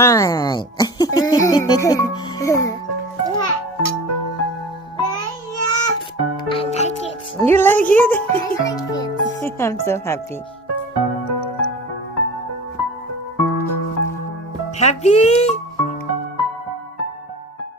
Mine. I like it. You like it? I like it. I'm so happy. Happy?